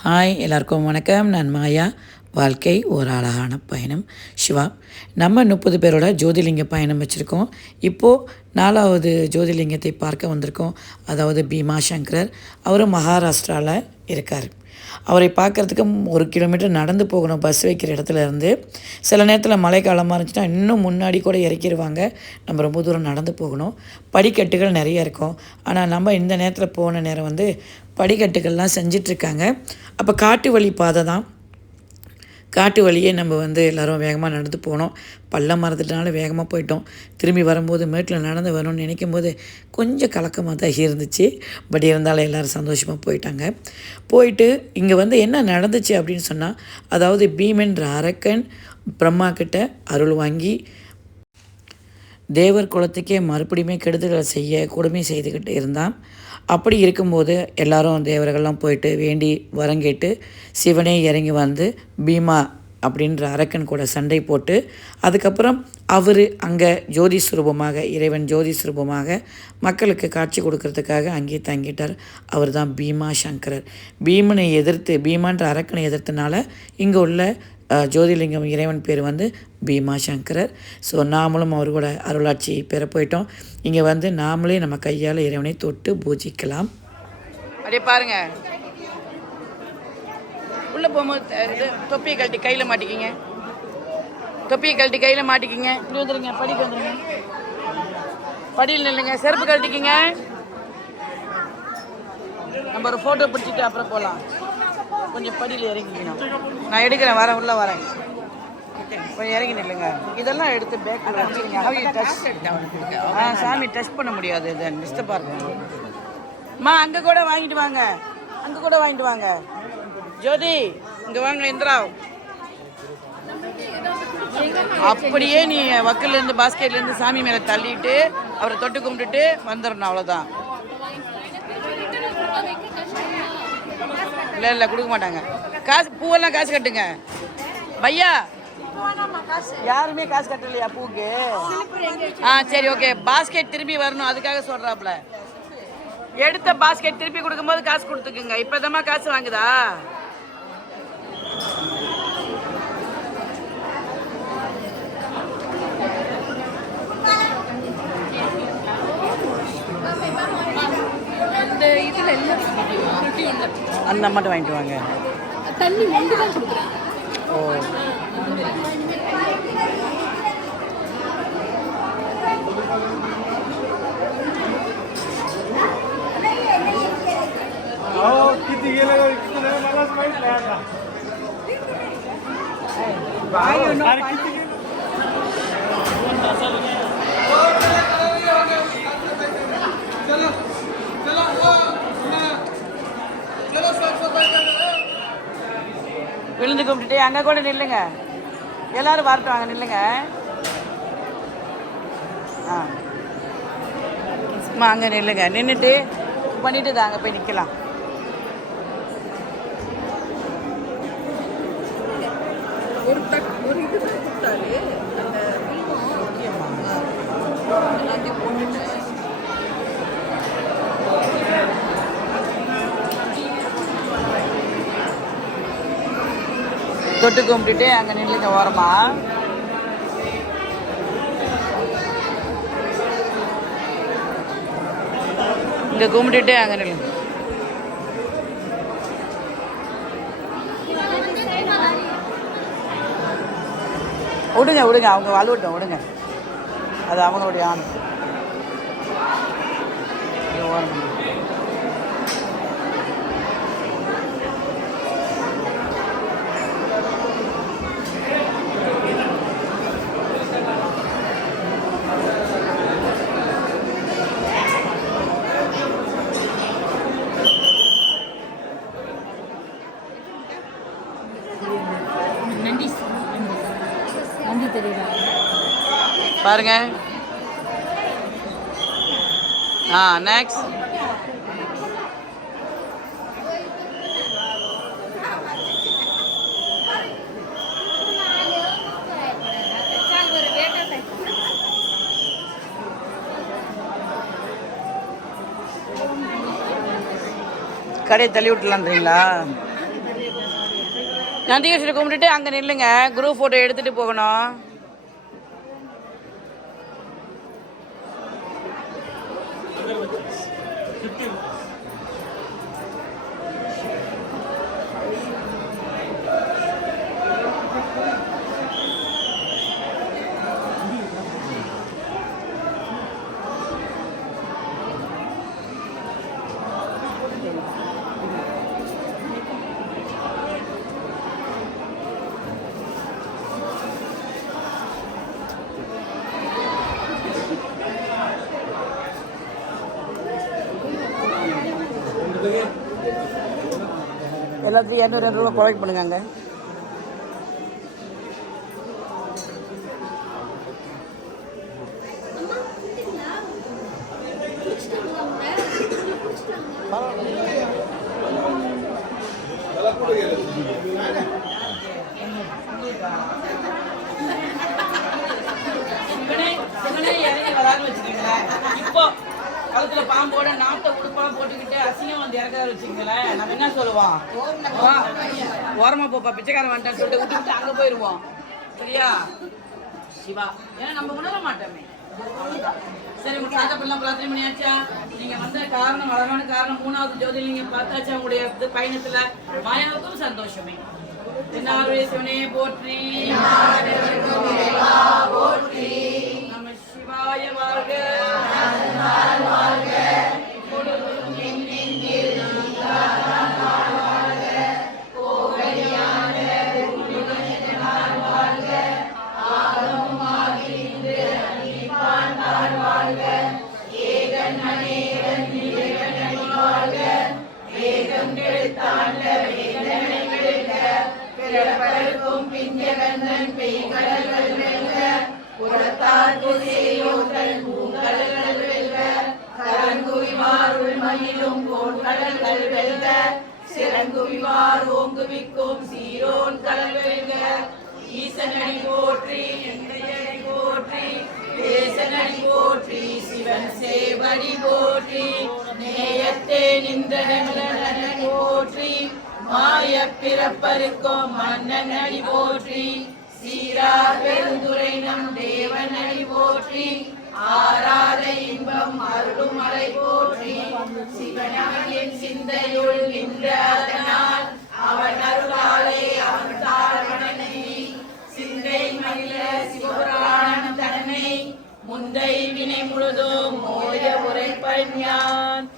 Hi எல்லாருக்கும் வணக்கம். நான் மாயா. வாழ்க்கை ஒரு அழகான பயணம். சிவா நம்ம முப்பது பேரோட ஜோதிலிங்க பயணம் வச்சுருக்கோம். இப்போது நாலாவது ஜோதிலிங்கத்தை பார்க்க வந்திருக்கோம். அதாவது பீமா சங்கரர். அவர் மகாராஷ்டிராவில் இருக்கார். அவரை பார்க்குறதுக்கு ஒரு கிலோமீட்டர் நடந்து போகணும் பஸ் வைக்கிற இடத்துல இருந்து. சில நேரத்தில் மழை காலமாக இருந்துச்சுன்னா இன்னும் முன்னாடி கூட இறக்கிடுவாங்க நம்ம ரொம்ப தூரம் நடந்து போகணும். படிக்கட்டுகள் நிறைய இருக்கும். ஆனால் நம்ம இந்த நேரத்தில் போன நேரம் வந்து படிக்கட்டுகள்லாம் செஞ்சிட்ருக்காங்க. அப்போ காட்டு வழி பாதை தான். காட்டு வழியே நம்ம வந்து எல்லோரும் வேகமாக நடந்து போனோம். பள்ளம் மறந்துட்டனால வேகமாக போயிட்டோம். திரும்பி வரும்போது மேட்டில் நடந்து வரணும்னு நினைக்கும் போது கொஞ்சம் கலக்கமாக தான் இருந்துச்சு. பட் இருந்தாலும் எல்லோரும் சந்தோஷமாக போயிட்டாங்க. போயிட்டு இங்கே வந்து என்ன நடந்துச்சு அப்படின்னு சொன்னால் அதாவது பீமென்ற அரக்கன் பிரம்மா கிட்ட அருள் வாங்கி தேவர் குலத்துக்கே மறுபடியுமே கெடுதல்களை செய்ய கொடுமை செய்துக்கிட்டு இருந்தான். அப்படி இருக்கும்போது எல்லாரும் தேவர்கள்லாம் போயிட்டு வேண்டி வரங்கேட்டு சிவனே இறங்கி வந்து பீமா அப்படின்ற அரக்கன் கூட சண்டை போட்டு அதுக்கப்புறம் அவர் அங்கே ஜோதி சுரூபமாக இறைவன் ஜோதி சுரூபமாக மக்களுக்கு காட்சி கொடுக்கறதுக்காக அங்கேயே தங்கிட்டார். அவர் தான் பீமா சங்கரர். பீமனை எதிர்த்து பீமான்ற அரக்கனை எதிர்த்தனால இங்கே உள்ள ஜோதிலிங்கம் இறைவன் பேர் வந்து பீமா சங்கரர். ஸோ நாமளும் அவர்களோட அருளாட்சி பெற போயிட்டோம். இங்கே வந்து நாமளே நம்ம கையால் இறைவனை தொட்டு பூஜிக்கலாம். அப்படியே பாருங்க. உள்ளே போகும்போது தொப்பியை கழட்டி கையில் மாட்டிக்கிங்க. தொப்பியை கழட்டி கையில் மாட்டிக்கிங்க. இப்படி வந்துடுங்க படிக்கு வந்துடுங்க படியில் நில்லுங்க செருப்பு கழட்டிக்கிங்க. நம்ம ஒரு ஃபோட்டோ பிடிச்சிட்டு அப்புறம் போகலாம் கொஞ்சம் படியில் இறங்கிக்கணும். நான் எடுக்கிறேன் வரேன் உள்ள வரேன். கொஞ்சம் இறங்கி நில்லுங்க. இதெல்லாம் எடுத்து பேக்கில் வச்சுருங்க ஆ சாமி டச் பண்ண முடியாது இதை. டிஸ்டர்பாக இருக்கும் அம்மா அங்கே கூட வாங்கிட்டு வாங்க. அங்கே கூட வாங்கிட்டு வாங்க. ஜோதி இங்கே வாங்க இந்திரா. அப்படியே நீ வக்கல்லேருந்து பாஸ்கெட்லேருந்து சாமி மேலே தள்ளிட்டு அவரை தொட்டு கும்பிட்டுட்டு வந்துடணும் அவ்வளோதான் இல்லை இல்லை கொடுக்க மாட்டாங்க. காசு பூவெல்லாம் காசு கட்டுங்க. பையா? யாருமே காசு கட்டலையா பூக்கு ஆ சரி ஓகே பாஸ்கெட் திரும்பி வரணும் அதுக்காக சொல்கிறாப்புல எடுத்த பாஸ்கெட் திருப்பி கொடுக்கும்போது காசு கொடுத்துக்குங்க. இப்போதாம்மா காசு வாங்குதா? அந்த இதுல எல்லாம் அந்த மட்டும் வாங்கிட்டு வாங்க தண்ணி மொண்டு தான் கொடுக்குறேன் ஓ किती गेलं किती नाही मलाच माहित नाही आता अरे किती गेलं? விழுந்து கும்பிட்டுட்டு அங்கே கூட நில்லுங்க. எல்லாரும் வரட்டும் அங்கே நில்லுங்க. ஆ. சும்மா அங்கே நில்லுங்க. நின்றுட்டு பண்ணிட்டு தான் அங்கே போய் நிற்கலாம் ஒரு தக் ஒரு இது கொடுத்தாரு. தொட்டு கும்பிட்டுட்டு அங்கே நில்லுங்க ஓரமா. இங்கே கும்பிட்டுட்டு அங்கே நில்லு. விடுங்க விடுங்க அவங்க வலுவட்டும் விடுங்க அது அவங்களுடைய ஆண். இது ஓரமா. நன்றி நன்றி தெரியுதா பாருங்க. ஆ நெக்ஸ்ட் கடையை தள்ளி விட்டுலான்றீங்களா நந்திகேஸ்வரி கும்பிட்டுட்டு அங்கே நில்லுங்க. குரூப் ஃபோட்டோ எடுத்துகிட்டு போகணும். எல்லாத்தையும் இரநூறு இரநூறுவா கொலெக்ட் பண்ணுங்க அங்கே இப்போ கழுத்துல பாம்போட நாட்டை உடுப்பா போட்டுக்கிட்டு அசிங்கம் வந்து இறக்காத வச்சுக்கோங்களேன். நம்ம என்ன சொல்லுவோம்? ஓரமா போப்பா பிச்சைக்காரன் வந்துட்டான்னு சொல்லிட்டு விட்டுவிட்டு அங்க போயிருவோம். சரியா? சிவா. ஏன்னா நம்ம உணர மாட்டோமே. சரி உங்க தாத்தா பிள்ளை பிரார்த்தனை பண்ணியாச்சா? நீங்க வந்த காரணம் அழகான காரணம் மூணாவது ஜோதிலிங்க பார்த்தாச்சா உங்களுடைய பயணத்துல? மாயாவுக்கும் சந்தோஷமே. என்னாருடைய சிவனே போற்றி. நம சிவாய வாழ்க. பெய்கடல்கள் வெல்ல புறத்தார் குதிரையோர்கள் பூங்கடல்கள் சிறங்குவிவார் ஓங்குவிக்கும் சீரோன் கடல் வெல்க. ஈசனடி போற்றி எந்தையடி போற்றி தேசனடி போற்றி சிவன் சேவடி போற்றி நேயத்தே நின்ற போற்றி மாய பிறப்பருக்கும் மன்னன் அடி போற்றி சீரார் பெருந்துரை நம் தேவன் அடி போற்றி ஆராத இன்பம் அருளும் மலை போற்றி. சிவனவனின் சிந்தையுள் நின்ற அதனால் அவன் அருளாலே அவன் சிந்தை மகிழ சிவபுராணம் தன்னை முந்தை வினை முழுதும் மோய உரைப்பன் யான்.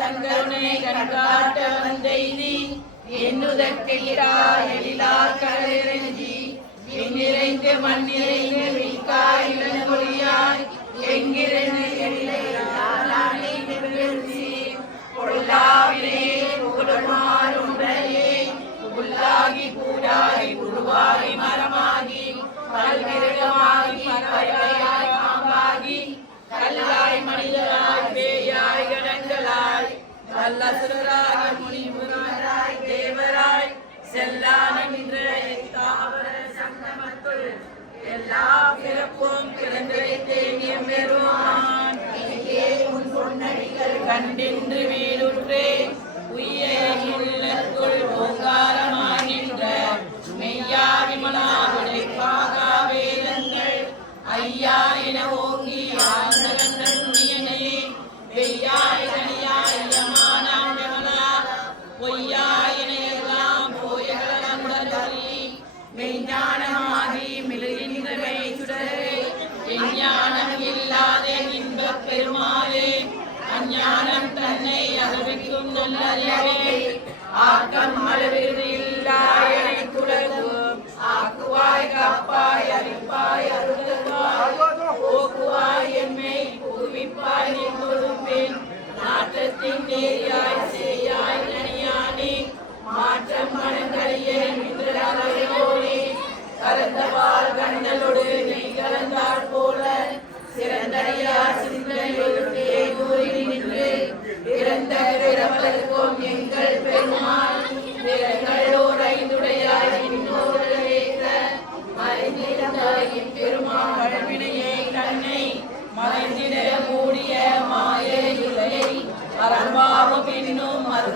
தங்கருணை கண்காட்ட வந்தெய்தி. எண்ணுதற்கு இடா எழிலா கடலிறங்கி எண்ணிறைந்து மண்ணிறைந்து மிக்காய் இளங்கொழியாய் எங்கிருந்து புல்லாகி மரமாகி. பறவையாய் பாம்பாகி. கல்லாய் மனிதராய் பேயாய் கணங்களாய் வல்லசுரராய் கண்டின்று வீடுற்றே உய்ய ஓங்காரமாகின்ற மெய்யா விமலா விடைப்பாகா வேதங்கள் ஐயா என ஓங்கி ஆண்டகன்ற வெய்யாய் கனியாய் யமானாம் விமலா என எல்லாம் போயகலமுடலி மெய்ஞானமாகி അജ്ഞാനം ഇല്ലാതെ ഇൻപെരുമാലേ അജ്ഞാനം തന്നെ അറിവിക്കുന്നുള്ളറിയേ ആക്കം അളവിരുതില്ല എനിക്കുലകും ആക്കുവായ് കാപ്പായ് അറിപ്പായ് അറുതരുവായ് പോക്കുവായ് എന്നെ കുവിപ്പായ് നിന്നൊരുപ്പിൻ നാട്ടത്തിന്റെ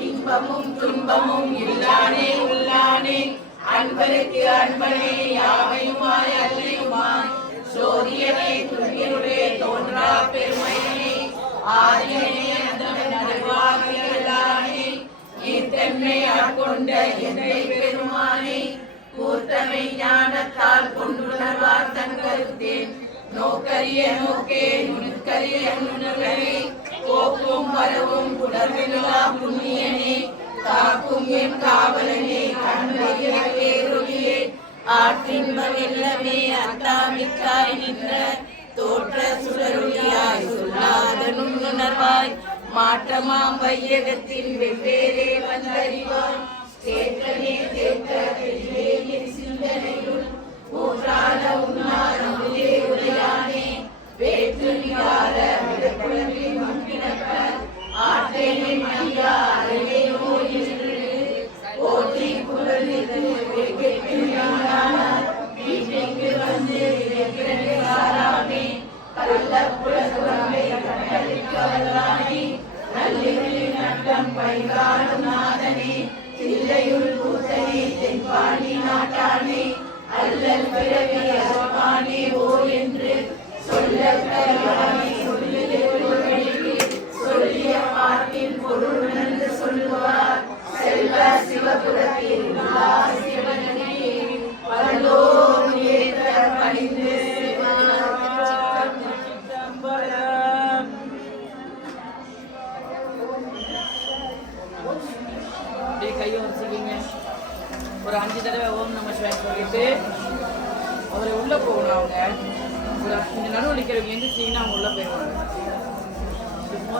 இன்பமும் துன்பமும் இல்லானே உள்ளானே. அன்பருக்கு அன்பனே யாவையுமாய் அல்லையுமாய். சோதியனே ஆதியனே நடுவாகியலானே என்னை பெருமானே கூர்த்தமை ஞானத்தால் கொண்டுணர்வார் தன் கருத்தேன் நோக்கரிய நோக்கே நுணுக்கரிய நுணர்வே போக்கும் வரவும் புலர்விழா புண்ணியனே காக்கும் என் காவலனே அத்தாமிக்காய் நின்ற தோற்ற சுடரும். உணர்வாய். மாற்றமாம் வையகத்தின் வெவ்வேறே வந்தறிவாய். தேற்றனே தேற்ற தெளிவே என் சிந்தனையுள். ஊற்றாத உன்னாரமுதே உடையானே. வேற்று நிகார விடக்குழவி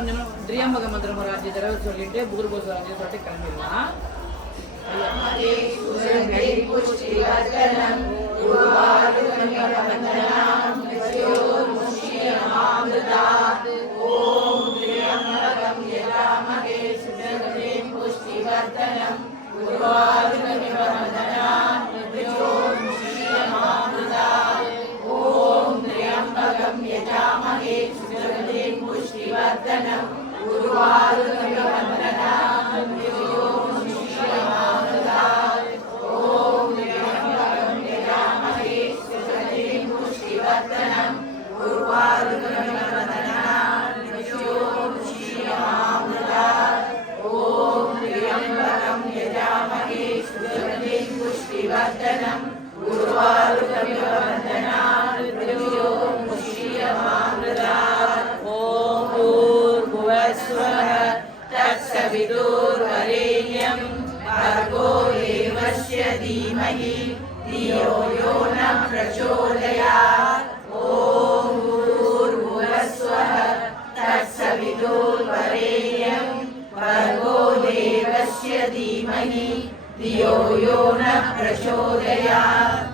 ஒரு திரியம்பக மந்திரம் ஒரு அஞ்சு தடவை சொல்லிட்டு பூர்போஸ் அஞ்சு சொல்லிட்டு கிளம்பிடலாம் ஓம் நர்த்தனம் உருவாறு तत्सविदुर्वरेण्यं भर्गो देवस्य धीमहि धियो यो न प्रचोदयात्। ॐ भूर्भुवस्वः तत्सविदुर्वरेण्यं भर्गो देवस्य धीमहि धियो यो न प्रचोदयात्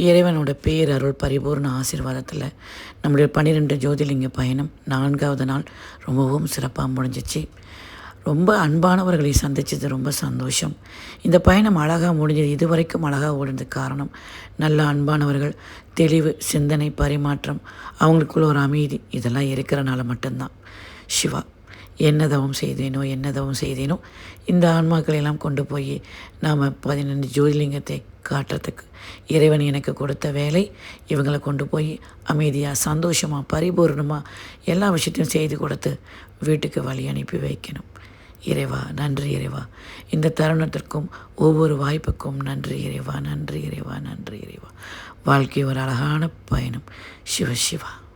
இறைவனோட பேரருள் பரிபூர்ண ஆசீர்வாதத்தில் நம்முடைய பன்னிரெண்டு ஜோதிலிங்க பயணம் நான்காவது நாள் ரொம்பவும் சிறப்பாக முடிஞ்சிச்சு. ரொம்ப அன்பானவர்களை சந்தித்தது ரொம்ப சந்தோஷம். இந்த பயணம் அழகாக முடிஞ்சது. இதுவரைக்கும் அழகாக ஓடினது காரணம் நல்ல அன்பானவர்கள் தெளிவு சிந்தனை பரிமாற்றம் அவங்களுக்குள்ள ஒரு அமைதி இதெல்லாம் இருக்கிறனால மட்டும்தான். சிவா. என்னதவம் செய்தேனோ என்னதவம் செய்தேனோ இந்த ஆன்மாக்களை எல்லாம் கொண்டு போய் நாம் பதினெண்டு ஜோதிலிங்கத்தை காட்டுறதுக்கு இறைவன் எனக்கு கொடுத்த வேலை இவங்களை கொண்டு போய் அமைதியாக சந்தோஷமாக பரிபூர்ணமாக எல்லா விஷயத்தையும் செய்து கொடுத்து வீட்டுக்கு வழி அனுப்பி வைக்கணும். இறைவா நன்றி இறைவா. இந்த தருணத்திற்கும் ஒவ்வொரு வாய்ப்புக்கும் நன்றி இறைவா நன்றி இறைவா நன்றி இறைவா. வாழ்க்கை ஒரு அழகான பயணம். சிவ சிவா.